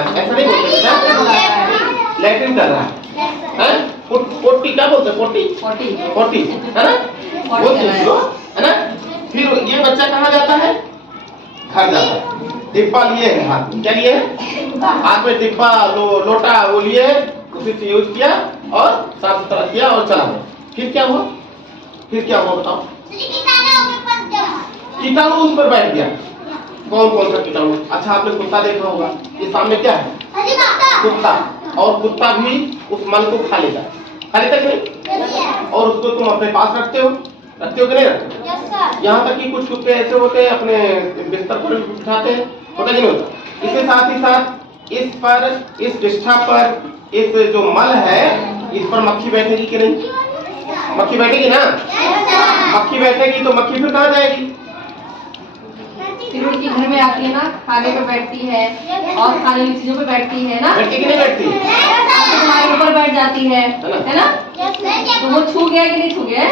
ऐसा नहीं बोलते बेटा, लैट्रिन कर रहा है, पोटी क्या बोलते हैं, पोटी है ना, वो चीज है ना। फिर ये बच्चा कहाँ जाता है, घर जाता है, डिब्बा लिए है हाथ में, क्या लिए है, हाथ में डिब्बा लोटा वो लिए, उसी से यूज किया और साफ सुथरा किया और चला गया। फिर क्या हुआ, बताओ, कीटाणु उस पर बैठ गया। कौन कौन सा कीटाणु, अच्छा आपने कुत्ता देखा होगा, ये सामने क्या है, कुत्ता, और कुत्ता भी उस मल को खा लेता कि नहीं, और उसको तुम अपने पास रखते हो कि नहीं रखते। यहाँ तक कि कुछ कुत्ते ऐसे होते हैं अपने बिस्तर पर उठाते हैं, होता कि नहीं होता। इसके साथ ही साथ इस पर, इस विष्ठा पर, इस जो मल है इस पर मक्खी बैठेगी कि नहीं, मक्खी बैठेगी ना, मक्खी बैठेगी तो मक्खी फिर कहाँ जाएगी, फिर उनके घर में आती है ना, खाने पे बैठती है और खाने की चीजों पे बैठती है ना, बैठती कि नहीं बैठती, तुम्हारे ऊपर बैठ जाती है ना, तो वो छू गया कि नहीं छू गया,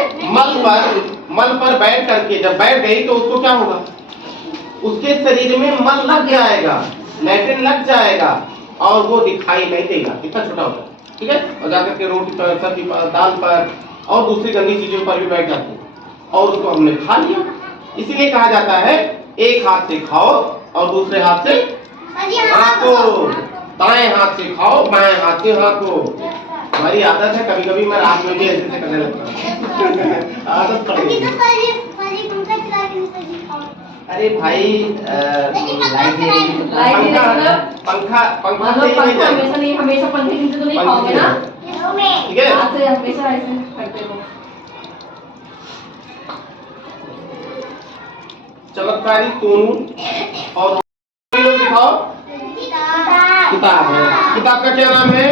मल पर बैठ करके जब बैठ गई तो उसको क्या होगा, उसके शरीर में मल लग जाएगा, लैट्रिन लग जाएगा और वो दिखाई नहीं देगा, कितना छोटा होता है, ठीक है। और जाकर के रोटी पर, सब्जी पर, दाल पर और दूसरी गंदी चीजों पर भी बैठ जाती है और उसको हमने खा लिया। इसीलिए कहा जाता है एक हाथ से खाओ और दूसरे हाथ से हाँको, दाएं हाथ से खाओ बाएं हाथ से हाँको। हमारी आदत है, कभी कभी मैं रात में भी ऐसे से करने लगता हूँ, आदत पड़ गई। अरे भाई पंखा से ही नहीं, हमेशा पंखे नीचे तो नहीं खाओगे ना, ठीक है, हमेशा ऐसे करते हो। चमत्कारी सोनू और दिखाओ, किताब है, किताब का क्या नाम है,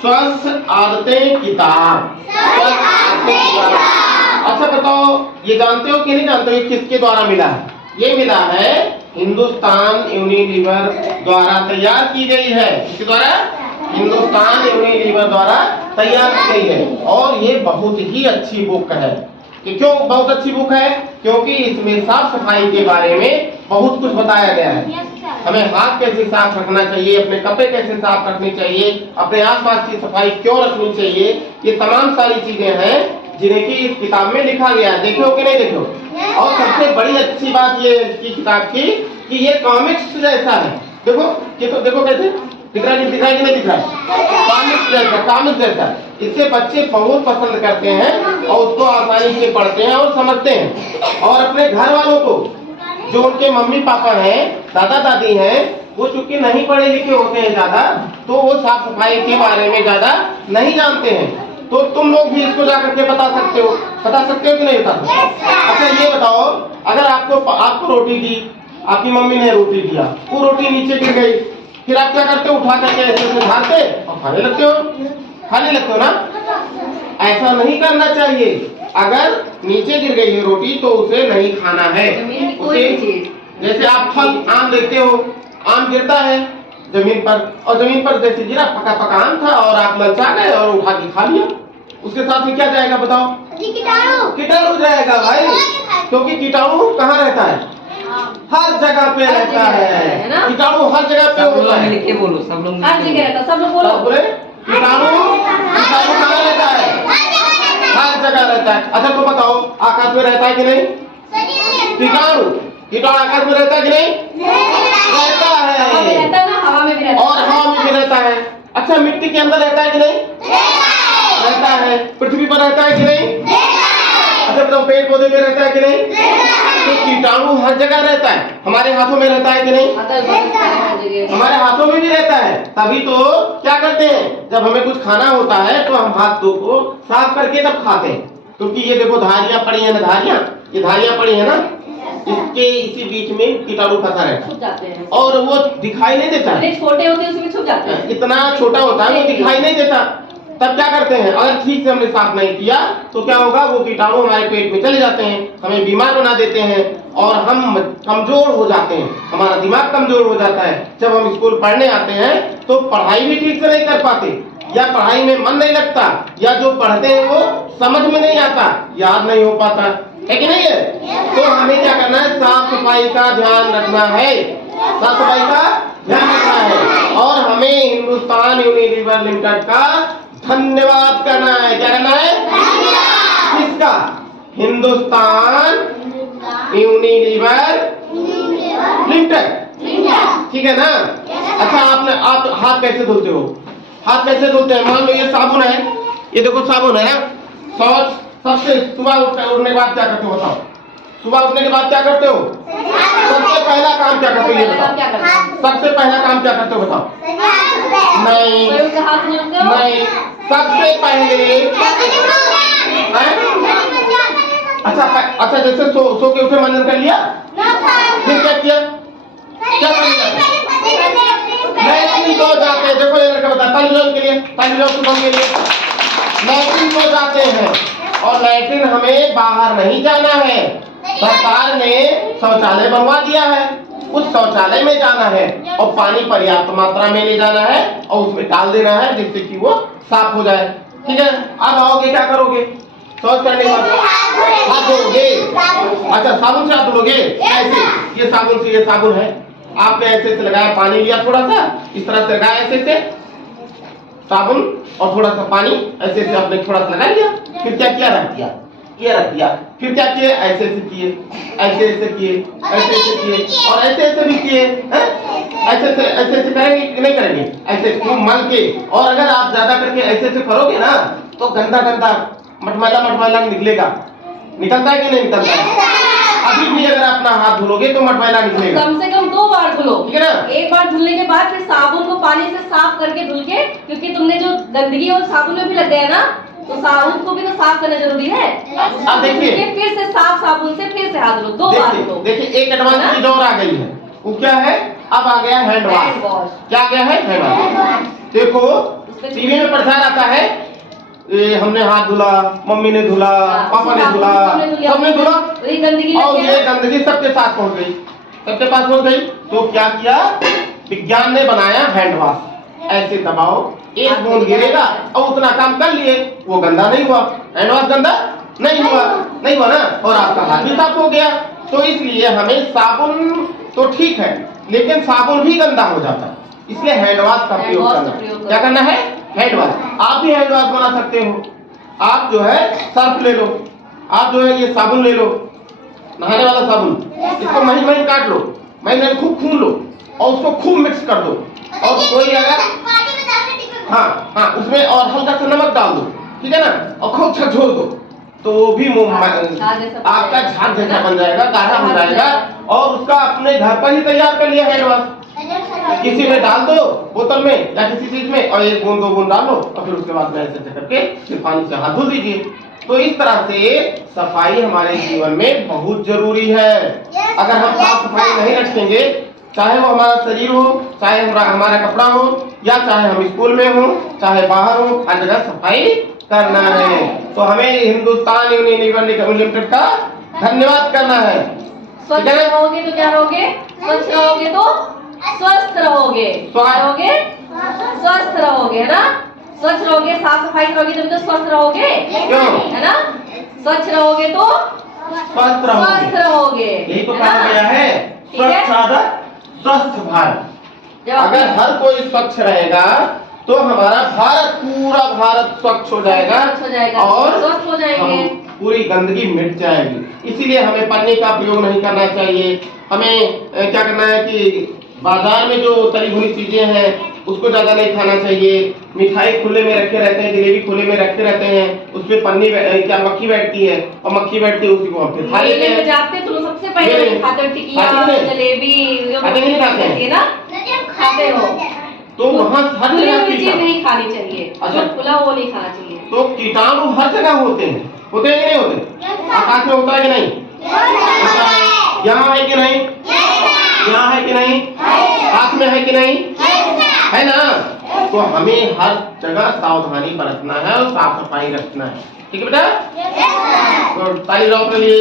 स्वस्थ आदतें किताब। अच्छा बताओ, ये जानते हो कि नहीं जानते हो, ये किसके द्वारा मिला है, ये मिला है हिंदुस्तान यूनिलीवर द्वारा तैयार की गई है, किसके द्वारा, हिंदुस्तान यूनिलीवर द्वारा तैयार की गई है। और ये बहुत ही अच्छी बुक है, कि क्यों बहुत अच्छी बुक है, क्योंकि इसमें साफ सफाई के बारे में बहुत कुछ बताया गया है, हमें हाथ कैसे साफ रखना चाहिए, अपने कपड़े कैसे साफ रखने चाहिए, अपने आसपास की सफाई क्यों रखनी चाहिए, ये तमाम सारी चीजें हैं जिन्हें की इस किताब में लिखा गया है। देखो कि नहीं देखो। और सबसे बड़ी अच्छी बात ये इसकी किताब की कि ये कॉमिक्स जैसा है, देखो देखो कैसे दिख रहा है कि नहीं दिख रहा है, कॉमिक्स जैसा। इससे बच्चे बहुत पसंद करते हैं और उसको आसानी से पढ़ते हैं और समझते हैं। और अपने घर वालों को, जो उनके मम्मी पापा हैं, दादा दादी हैं, वो चूंकि नहीं पढ़े लिखे होते हैं ज्यादा, तो वो साफ सफाई के बारे में ज्यादा नहीं जानते हैं, तो तुम लोग भी इसको जाकर के बता सकते हो कि नहीं बता सकते। अच्छा ये बताओ, अगर आपको रोटी दी, आपकी मम्मी ने रोटी दिया, वो रोटी नीचे गिर गई, फिर आप क्या करते हो, उठा करके ऐसे झाड़ते और खाने लगते हो ना। ऐसा नहीं करना चाहिए, अगर नीचे गिर गई है रोटी तो उसे नहीं खाना है। उसे जैसे आप फल आम लेते हो, आम गिरता है जमीन पर, और जमीन पर जैसे गिरा पका पका आम था और आप ललचा गए और उठा के खा लिया, उसके साथ में क्या जाएगा बताओ, कीटाणु जाएगा भाई, क्योंकि कीटाणु कहाँ रहता है, हर जगह पे रहता है, कीटाणु हर जगह पे होता है, लिख के बोलो, सब लोग हर जगह रहता, सब लोग बोलो, बोले कीटाणु कहाँ रहता है, हर जगह रहता है। अच्छा तो बताओ, आकाश में रहता है कि नहीं कीटाणु आकाश में रहता है कि नहीं, रहता है, हवा में भी रहता है, और हवा में भी रहता है। अच्छा मिट्टी के अंदर रहता है कि नहीं, रहता है। पृथ्वी पर रहता है कि नहीं, अच्छा बताओ पेड़ पौधे में रहता है कि नहीं, तो कीटाणु हर जगह रहता है। हमारे हाथों में रहता है कि नहीं, हमारे हाथों में भी रहता है। तभी तो क्या करते हैं, जब हमें कुछ खाना होता है तो हम हाथ को साफ करके तब खाते हैं, क्योंकि ये देखो धारियां पड़ी है ना, ये धारियां पड़ी है ना, इसके इसी बीच में कीटाणु फंसा रहता है और वो दिखाई नहीं देता, छोटे होते हैं उसमें छुप जाते हैं, इतना छोटा होता है वो दिखाई नहीं देता। तब क्या करते हैं, अगर ठीक से हमने साफ नहीं किया तो क्या होगा, वो कीटाणु हमारे पेट में चले जाते हैं, हमें बीमार बना देते हैं और हम कमजोर हो जाते हैं, हमारा दिमाग कमजोर हो जाता है। जब हम स्कूल पढ़ने आते हैं तो पढ़ाई भी ठीक से नहीं कर पाते, या पढ़ाई में मन नहीं लगता, या जो पढ़ते हैं वो समझ में नहीं आता, याद नहीं हो पाता है कि नहीं है। तो हमें क्या करना है, साफ सफाई का ध्यान रखना है, साफ सफाई का ध्यान रखना है। और हमें हिंदुस्तान यूनिलीवर लिमिटेड का धन्यवाद करना है। क्या करना है? किसका? Hindustan Unilever limited. ठीक है ना? अच्छा, आप हाथ कैसे धुलते हो? हाथ कैसे धुलते हैं? मान लो ये साबुन है, ये देखो साबुन है ना। सबसे सुबह उठने के बाद क्या करते हो बताओ? सुबह उठने के बाद क्या करते हो? सबसे पहला काम क्या करते हो ये बताओ? सबसे पहला काम क्या करते हो बताओ? नहीं नहीं, सबसे पहले अच्छा जैसे सो के उठे मंजन कर लिया, फिर क्या किया? क्या लैट्रिन को जाते हैं। देखो ये लड़का बता, पैलियोन के लिए, पैलियोन सुबह के लिए लैट्रिन को जाते हैं। और लैट्रिन हमें बाहर नहीं जाना है, सरकार ने शौचालय बनवा दिया है, उस शौचालय में जाना है और पानी पर्याप्त मात्रा में ले जाना है और उसमें डाल देना है जिससे कि वो साफ हो जाए। ठीक है, अब आओगे क्या करोगे? शौच करने के बाद हाथ धोगे। अच्छा, साबुन से हाथ धोगे? ऐसे, ये साबुन से, ये साबुन है, आपने ऐसे से लगाया, पानी लिया थोड़ा सा, इस तरह से लगाया ऐसे से साबुन और थोड़ा सा पानी ऐसे से आपने थोड़ा सा लगा लिया। फिर क्या किया? रख दिया, ये रख दिया। फिर क्या किए? ऐसे ऐसे किए, ऐसे ऐसे किए, ऐसे ऐसे किए और ऐसे ऐसे भी किए। ऐसे ऐसे करेंगे कि नहीं करेंगे? ऐसे खूब मल के। और अगर आप ज्यादा करके ऐसे ऐसे करोगे ना तो गंदा गंदा मटमैला निकलेगा। निकलता है कि नहीं निकलता है? अभी भी अगर अपना हाथ धुलोगे तो मटमैला निकलेगा। कम से कम 2 बार धुलो, ठीक है ना? एक बार धुलने के बाद फिर साबुन को पानी से साफ करके धुल के, क्योंकि तुमने जो गंदगी है वो साबुन में भी लग गया ना, तो साबुन को भी तो साफ करना जरूरी है। अब देखिए, फिर से साफ साबुन से फिर से हाथ धुलो, 2 बार धुलो। देखिए एक एडवांस चीज और आ गई है, वो क्या है? अब आ गया हैंड वॉश। क्या आ गया है? Hand wash. देखो टीवी में प्रचार आता है, हमने हाथ धुला, मम्मी ने धुला, पापा ने धुला, सबने धुला और ये गंदगी सबके साथ पहुंच गई, सबके पास पहुंच गई। तो क्या किया? विज्ञान ने बनाया हैंड वॉश। ऐसे दबाओ, एक बूंद गिरेगा और उतना काम कर लिए, वो गंदा नहीं हुआ। हैंड वॉश गंदा नहीं हुआ ना, और आपका हाथ भी साफ हो गया। तो इसलिए हमें साबुन तो ठीक है, लेकिन साबुन भी गंदा हो जाता है, इसलिए हैंड वॉश का प्रयोग करना। क्या करना है? Hand wash. आप भी हैंड वॉश बना सकते हो। आप जो है सर्फ ले लो, आप जो है ये साबुन ले लो, नहाने वाला साबुन, इसको महीन महीन काट लो, महीन खूब खून लो और उसको खूब मिक्स कर दो। और कोई अगर हाँ उसमें और हल्का सा नमक डाल दो, ठीक है ना, और खूब झोल दो, तो वो भी आपका झाग जैसा बन जाएगा, गाढ़ा हो जाएगा। और उसका अपने घर पर ही तैयार कर लिया हैंड वॉश। किसी में डाल दो, बोतल में या किसी चीज में, और 1 बूंद 2 बूंद डालो और फिर उसके बाद में ऐसे करके फिर पानी से हाथ धो दीजिए। तो इस तरह से सफाई हमारे जीवन में बहुत जरूरी है। अगर हम साफ सफाई नहीं रखेंगे, चाहे वो हमारा शरीर हो, चाहे हमारा कपड़ा हो, या चाहे हम स्कूल में हो, चाहे बाहर हो, हर जगह सफाई करना है। तो हमें हिंदुस्तान यूनिलीवर लिमिटेड का धन्यवाद करना है। स्वच्छ रहोगे तो क्या रहोगे? स्वच्छ रहोगे तो स्वस्थ रहोगे, स्वस्थ रहोगे, है ना? स्वच्छ रहोगे, साफ सफाई करोगे तभी तो स्वस्थ रहोगे, है ना? स्वच्छ रहोगे तो स्वस्थ रहोगे। यही तो कहा गया है, स्वच्छ भारत स्वस्थ भारत। अगर हर कोई स्वच्छ रहेगा तो हमारा भारत, पूरा भारत स्वच्छ हो जाएगा और स्वस्थ हो जाएंगे, पूरी गंदगी मिट जाएगी। इसीलिए हमें पन्नी का प्रयोग नहीं करना चाहिए। हमें क्या करना है कि बाजार में जो तली भुनी चीजें हैं उसको ज्यादा नहीं खाना चाहिए। मिठाई खुले में रखे रहते हैं, जलेबी खुले में रखते रहते हैं, उसपे पन्नी क्या मक्खी बैठती है, और मक्खी बैठती है उसी को हम फिर खा लेते हैं। जाते तो सबसे पहले खाते टिकिया जलेबी खाते ना, खाते हो तो वहाँ हर जगह चीज नहीं खानी चाहिए। अच्छा, खुला वो नहीं खाना चाहिए। तो कीटाणु हर जगह होते हैं कि नहीं होते? आकाश में होता है कि नहीं? यहाँ है कि नहीं? यहाँ है कि नहीं? हाथ में है कि नहीं? है ना? तो हमें हर जगह सावधानी बरतना है और साफ सफाई रखना है। ठीक है बेटा? तो ताली बजाओ के लिए।